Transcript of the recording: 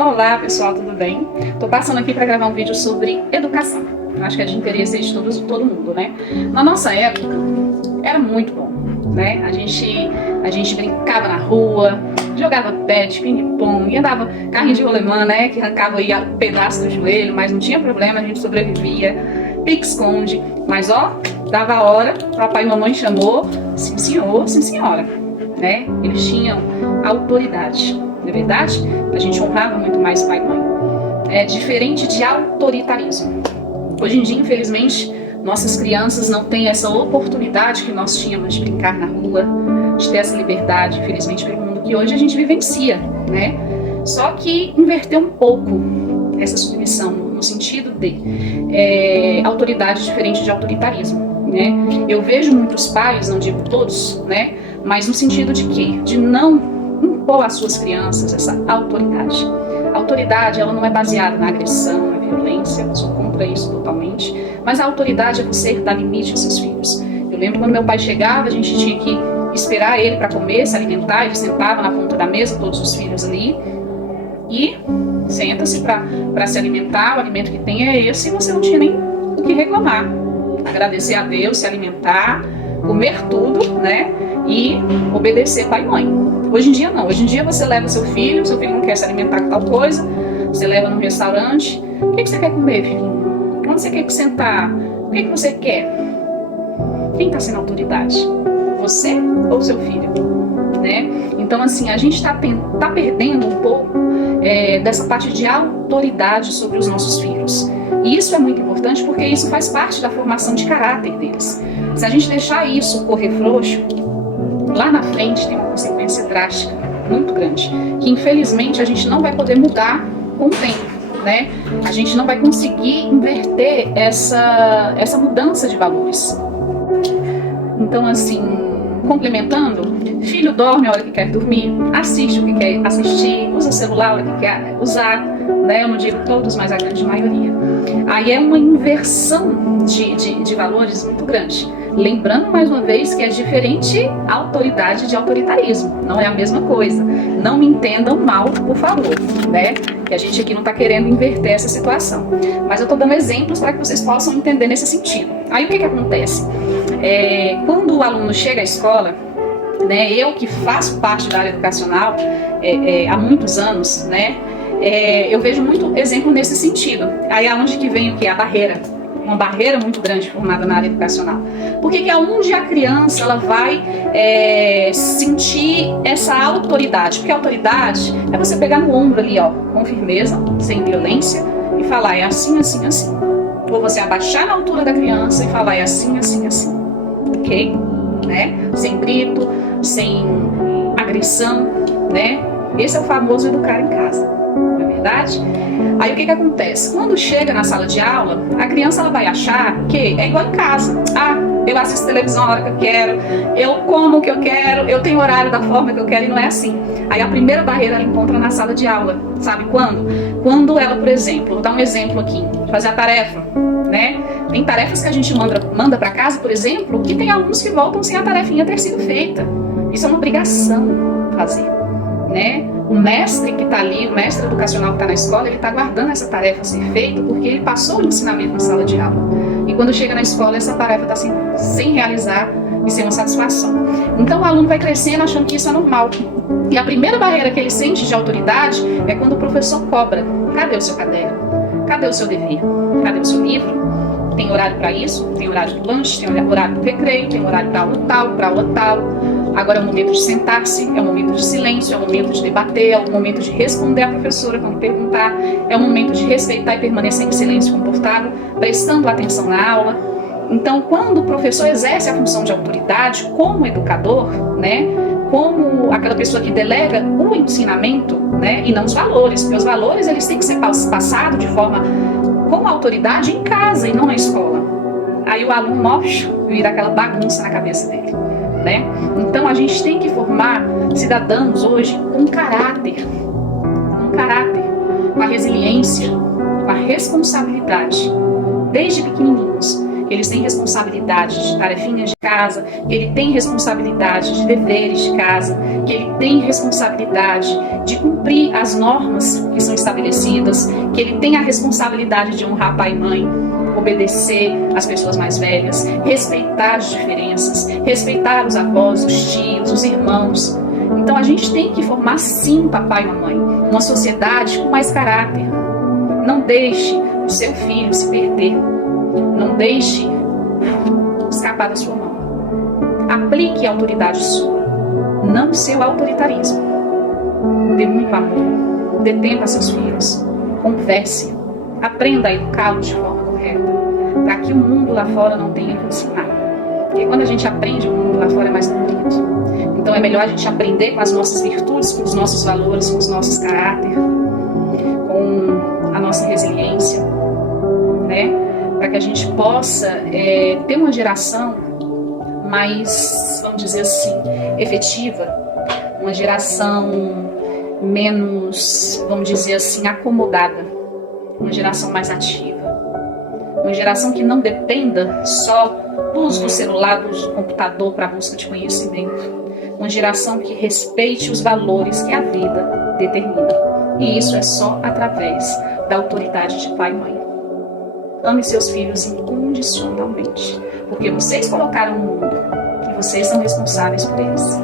Olá pessoal, tudo bem? Tô passando aqui para gravar um vídeo sobre educação. Eu acho que é de interesse de todo mundo, né? Na nossa época, era muito bom, né? A gente brincava na rua, jogava pet, ping-pong, andava carrinho de rolemã, né? Que arrancava aí um pedaço do joelho, mas não tinha problema, a gente sobrevivia. Pique-esconde, mas ó, dava a hora, papai e mamãe chamou, sim senhor, sim senhora, né? Eles tinham autoridade, não é verdade? A gente honrava muito mais pai e mãe. É diferente de autoritarismo. Hoje em dia, infelizmente, nossas crianças não têm essa oportunidade que nós tínhamos de brincar na rua, de ter essa liberdade, infelizmente, pelo mundo que hoje a gente vivencia, né? Só que inverteu um pouco essa submissão, no sentido de autoridade diferente de autoritarismo, né? Eu vejo muitos pais, não digo todos, né? Mas no sentido de quê? De não impor às suas crianças essa autoridade. A autoridade, ela não é baseada na agressão, na violência, eu sou contra isso totalmente, mas a autoridade é você dar limite aos seus filhos. Eu lembro quando meu pai chegava, a gente tinha que esperar ele para comer, se alimentar, ele sentava na ponta da mesa, todos os filhos ali, e senta-se para se alimentar, o alimento que tem é esse, e você não tinha nem o que reclamar. Agradecer a Deus, se alimentar, comer tudo, né? E obedecer pai e mãe. Hoje em dia não, hoje em dia você leva seu filho não quer se alimentar com tal coisa, você leva num restaurante, o que você quer comer, filhinho? Onde você quer sentar? O que você quer? Quem está sendo autoridade? Você ou seu filho? Né? Então assim, a gente tá perdendo um pouco dessa parte de autoridade sobre os nossos filhos. E isso é muito importante porque isso faz parte da formação de caráter deles. Se a gente deixar isso correr frouxo, lá na frente tem uma consequência drástica, muito grande, que infelizmente a gente não vai poder mudar com o tempo, né? A gente não vai conseguir inverter essa mudança de valores. Então assim, complementando, filho dorme a hora que quer dormir, assiste o que quer assistir, usa celular a hora que quer usar, né? Eu não digo todos, mas a grande maioria. Aí é uma inversão de valores muito grande. Lembrando mais uma vez que é diferente autoridade de autoritarismo, não é a mesma coisa. Não me entendam mal, por favor, né? Que a gente aqui não está querendo inverter essa situação. Mas eu estou dando exemplos para que vocês possam entender nesse sentido. Aí o que acontece? Quando o aluno chega à escola, né, eu que faço parte da área educacional há muitos anos, né, eu vejo muito exemplo nesse sentido. Aí é onde que vem o que? A barreira. Uma barreira muito grande formada na área educacional. Porque que é onde a criança ela vai sentir essa autoridade. Porque a autoridade é você pegar no ombro ali, ó, com firmeza, sem violência, e falar é assim, assim, assim. Ou você abaixar na altura da criança e falar é assim, assim, assim. Ok? Né? Sem grito, sem agressão, né? Esse é o famoso educar em casa, não é verdade? Aí o que acontece? Quando chega na sala de aula, a criança ela vai achar que é igual em casa. Ah, eu assisto televisão a hora que eu quero, eu como o que eu quero, eu tenho horário da forma que eu quero, e não é assim. Aí a primeira barreira ela encontra na sala de aula. Sabe quando? Quando ela, por exemplo, vou dar um exemplo aqui, fazer a tarefa, né? Tem tarefas que a gente manda para casa, por exemplo, que tem alunos que voltam sem a tarefinha ter sido feita. Isso é uma obrigação fazer, né? O mestre que está ali, o mestre educacional que está na escola, ele está aguardando essa tarefa ser feita porque ele passou o ensinamento na sala de aula. E quando chega na escola, essa tarefa está sem realizar e sem uma satisfação. Então o aluno vai crescendo achando que isso é normal. E a primeira barreira que ele sente de autoridade é quando o professor cobra. Cadê o seu caderno? Cadê o seu dever? Cadê o seu livro? Tem horário para isso? Tem horário do lanche? Tem horário do recreio? Tem horário para aula tal, para aula tal? Agora é o momento de sentar-se, é o momento de silêncio, é o momento de debater, é o momento de responder à professora quando perguntar, é o momento de respeitar e permanecer em silêncio comportado, prestando atenção na aula. Então, quando o professor exerce a função de autoridade como educador, né, como aquela pessoa que delega o ensinamento, né, e não os valores, porque os valores eles têm que ser passados de forma com autoridade em casa e não na escola. Aí o aluno vira aquela bagunça na cabeça dele, né? Então a gente tem que formar cidadãos hoje com caráter, com a resiliência, com a responsabilidade, desde pequenininhos. que eles têm responsabilidade de tarefinhas de casa, que ele tem responsabilidade de deveres de casa, que ele tem responsabilidade de cumprir as normas que são estabelecidas, que ele tem a responsabilidade de honrar pai e mãe, obedecer às pessoas mais velhas, respeitar as diferenças, respeitar os avós, os tios, os irmãos. Então a gente tem que formar sim papai e mamãe, uma sociedade com mais caráter. Não deixe o seu filho se perder, não deixe escapar da sua mão. Aplique a autoridade sua, não o seu autoritarismo. Dê muito amor, dê tempo a seus filhos, converse, aprenda a educá-los de forma correta, para que o mundo lá fora não tenha que ensinar. Porque quando a gente aprende, o mundo lá fora é mais bonito. Então é melhor a gente aprender com as nossas virtudes, com os nossos valores, com os nossos caráter, com a nossa resiliência, né? Para que a gente possa ter uma geração mais, vamos dizer assim, efetiva, uma geração menos, vamos dizer assim, acomodada, uma geração mais ativa, uma geração que não dependa só do uso do celular, do uso do computador para a busca de conhecimento, uma geração que respeite os valores que a vida determina. E isso é só através da autoridade de pai e mãe. Ame seus filhos incondicionalmente, porque vocês colocaram no mundo e vocês são responsáveis por eles.